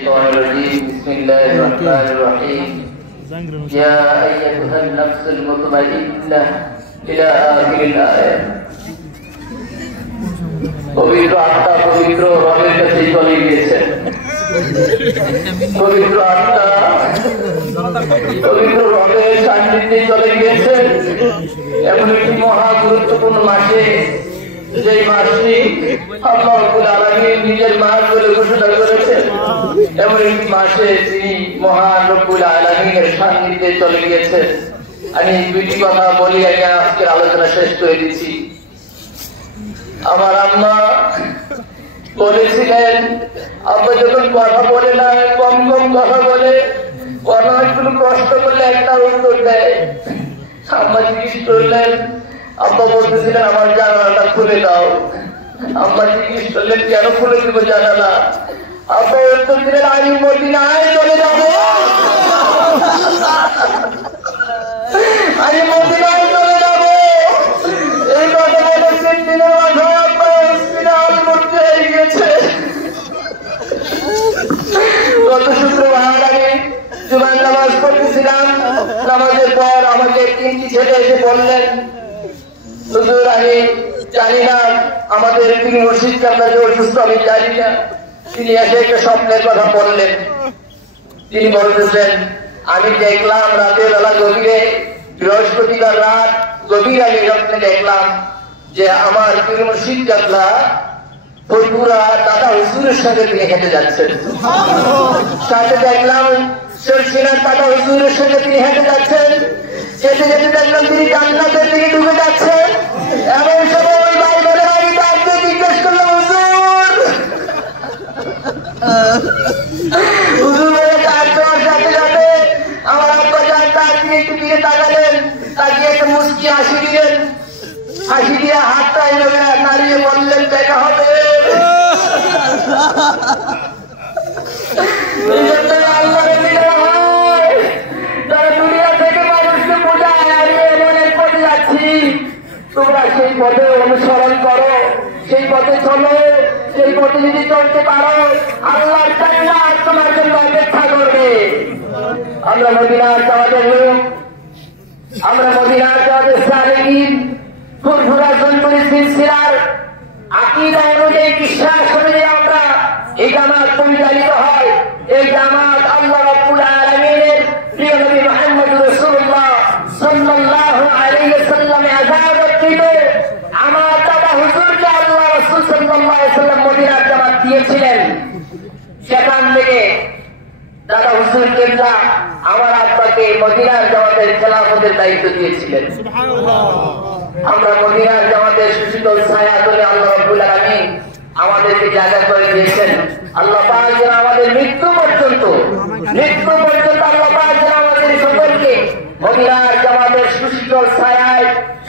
بسم الله الرحمن الرحيم يا أيتها النفس المطمئنة إلى آخر الآية পবিত্র আত্মা পবিত্র রবের কাছে চলে গিয়েছেন। পবিত্র আত্মা পবিত্র রবের সান্নিধ্যে চলে গিয়েছেন। এমন একটি মহা গুরুত্বপূর্ণ মাসে, যেই মাসটি আল্লাহ রাব্বুল আলামিন নিজের মাস বলে ঘোষণা করেছেন, এমন একটি মাসে তিনি মহান রব্বুল আলামিনের সান্নিধ্যে চলে গিয়েছেন। আমি দুটি কথা বলি, আমি আজকের আলোচনা শেষ করে দিচ্ছি। আমার আম্মা বলেছিলেন, আব্বা যখন কথা বলে না, কম কম কথা বলে, কোনো একটু কষ্ট করলে একটা উত্তর দেয়। আম্মা জিজ্ঞেস করলেন, আব্বা বলতেছিলেন আমার জানালাটা খুলে দাও। আম্মা জিজ্ঞেস করলেন কেন খুলে দিব জানালা? আব্বা উত্তর দিলেন আমি মদিনায় চলে যাবো, আমি মদিনায় চলে যাবো। এই কথা বলে 3 দিনের মাথায় আব্বা হসপিটাল ভর্তি হয়ে গেছে। গত শুক্রবার আমি জুমার নামাজ পড়তেছিলাম। নামাজের পর আমাকে 3টি ছেলে এসে বললেন, হুজুর আমি জানি না আমাদের তিনি মুর্শিদ আপনাকে অসুস্থ, আমি জানি না। তিনি এসে একটা স্বপ্নের কথা বললেন। তিনি বলতেছেন, আমি দেখলাম রাতের বেলা গভীরে, বৃহস্পতিবার রাত গভীর আমি স্বপ্নে দেখলাম যে আমার পীর মুর্শিদ জানলা ফরিদপুরা দাদা হুজুরের সঙ্গে তিনি হেঁটে যাচ্ছেন। সাথে দেখলাম সরসিনার দাদা হুজুরের সঙ্গে তিনি হেঁটে যাচ্ছেন। যেতে যেতে দেখলাম তিনি জান্নাতের দিকে ঢুকে যাচ্ছেন। এমন সময় ওই ভাই বলে আমি তাকে জিজ্ঞেস করলাম, হুজুর বলে কাজ করার সাথে সাথে আমার আব্বা যান তার দিকে একটু দিকে তাকালেন, তাকিয়ে একটা মুস্কি হাসি দিলেন। হাসি দিয়ে হাতটা এভাবে নাড়িয়ে বললেন দেখা হবে। তোমরা সেই পথে অনুসরণ করো, সেই পথে চলো। সেই পথে যদি চলতে পারো, আল্লাহর জান্নাত তোমার জন্য অপেক্ষা করবে। আমরা মদিনার জামাতের লোক, আমরা মদিনার জামাতের সালেহীন, ফুরফুরা জনপুরি সিলসিলার আকীদা অনুযায়ী, বিশ্বাস অনুযায়ী আমরা এই জামাত পরিচালিত হয়। এই জামাত আল্লাহ রাব্বুল আলামিনের প্রিয় নবী মুহাম্মদ রাসূলুল্লাহ সাল্লাল্লাহু আলাইহি ওয়াসাল্লামে আযাবকৃত আমার দাদা হুজুরকে আল্লাহ রাসূল সাল্লাল্লাহু আলাইহি ওয়াসাল্লাম মদিনার জামাত দিয়েছিলেন। সেখান থেকে দাদা হুজুর কেবলা আমার আব্বাকে মদিনার জামাতের খেলাফতের দায়িত্ব দিয়েছিলেন। আমরা মদিনার জামাতের সুশীতল ছায়া ধরে আল্লাহ রাব্বুল আলামিন আমাদেরকে জায়গা করে দিয়েছেন। আল্লাহ পাক যেন আমাদের মৃত্যু পর্যন্ত আল্লাহ পাক যেন আমাদের সকলকে মদিনার জামাতের সুশীতল ছায়ায়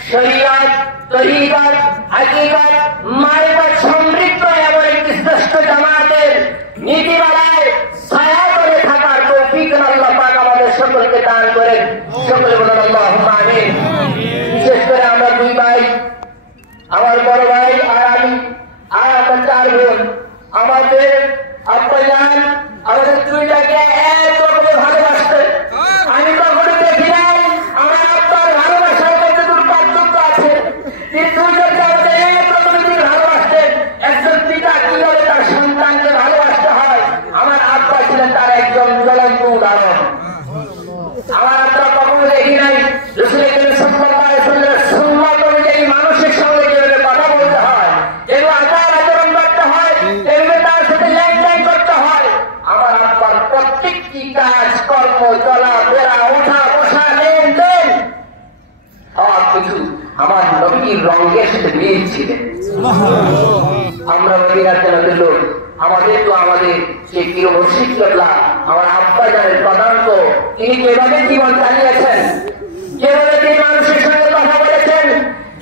শরীয়ত, তরিকত, হাকিকত, মারিফত সমৃদ্ধ এমন একটি শ্রেষ্ঠ জামাতের নীতিমালায় ছায়া করে থাকার তৌফিক আল্লাহ পাক আমাদের সকলকে দান করেন। সকলে বলেন আল্লাহুম্মা আমিন। বিশেষ করে আমরা 2 ভাই, আমার বড় ভাই আর আমি, আর আমার 4 বোন, আমাদের আব্বা জান আমাদের 2টাকে এক রকমের ভালোবাসতেন। আমি কখনো দেখি নাই আমার আব্বার ভালোবাসার মধ্যে কোনো পার্থক্য আছে। তিনি 2জনকে আমাদের এক রকমের তিনি ভালোবাসতেন। একজন পিতা কিভাবে তার সন্তানকে ভালোবাসতে হয়, আমার আব্বা ছিলেন তার একজন জ্বলন্ত উদাহরণ। আমার আব্বা কখনো দেখি নাই রাসূল করিম সাল্লাল্লাহু আলাইহি ওয়াসাল্লামের সুন্নাত অনুযায়ী মানুষের সঙ্গে যেভাবে কথা বলতে হয়, যেভাবে আচরণ করতে হয়, যেভাবে তার সাথে লেনদেন করতে হয়, আমার আব্বার প্রত্যেকটি কাজ কর্ম, চলাফেরা, ওঠা বসা, লেনদেন সব কিছু আমার নবীর রঙের সাথে মিল ছিলেন। আমরা মদিনার জামাতের লোক, আমাদের তো আমাদের সেই প্রিয় মুর্শিদ কেবলা আমার আব্বা জানের পদাঙ্ক, তিনি যেভাবে জীবন চালিয়েছেন, যেভাবে তিনি মানুষের সঙ্গে কথা বলেছেন,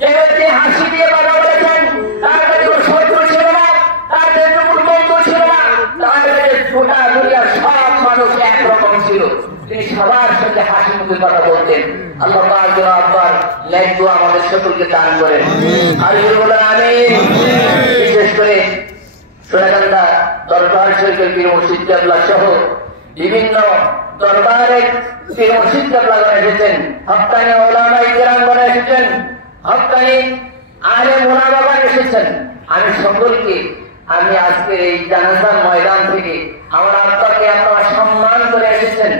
যেভাবে তিনি হাসি দিয়ে কথা বলেছেন, তার কাছে কোনো শত্রু ছিল না, তার কাছে কোনো বন্ধু ছিল না, তার কাছে গোটা দুনিয়ার সব মানুষ একরকম ছিল। তিনি সবার সাথে হাসি মুখে কথা বলতেন। আল্লাহ পাক যেন আব্বার নেক দোয়া আমাদের সকলকে দান করেন। আর বলেন আমিন। বিশেষ করে সোনাকান্দা দরবার শরীফের পীর মুর্শিদ কেবলা সহ বিভিন্ন দরবারের পীর মুর্শিদ কেবলাগণ এসেছেন, হক্কানি ওলামায়ে কেরামগণ এসেছেন, হক্কানি আলেম ওলামাগণ এসেছেন। আমি সকলকে আমি আজকে এই জানাজার ময়দান থেকে আমার আত্মাকে আপনারা সম্মান করে এসেছেন,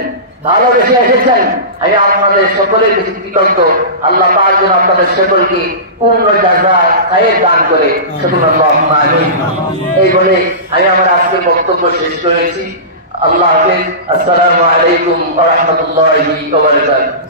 ভালোবেসে এসেছেন, আমি আপনাদের সকলের কাছে কৃতজ্ঞ। আল্লাহ পাক যেন আপনাদের সকলকে পূর্ণ জাযা খায়ের দান করে, সকল আল্লাহুম্মা আমিন। এই বলে আমি আমার আজকের বক্তব্য শেষ করেছি। আল্লাহ হাফেজ। আসসালামু আলাইকুম ওয়া রাহমাতুল্লাহি ওয়া বারাকাতুহু।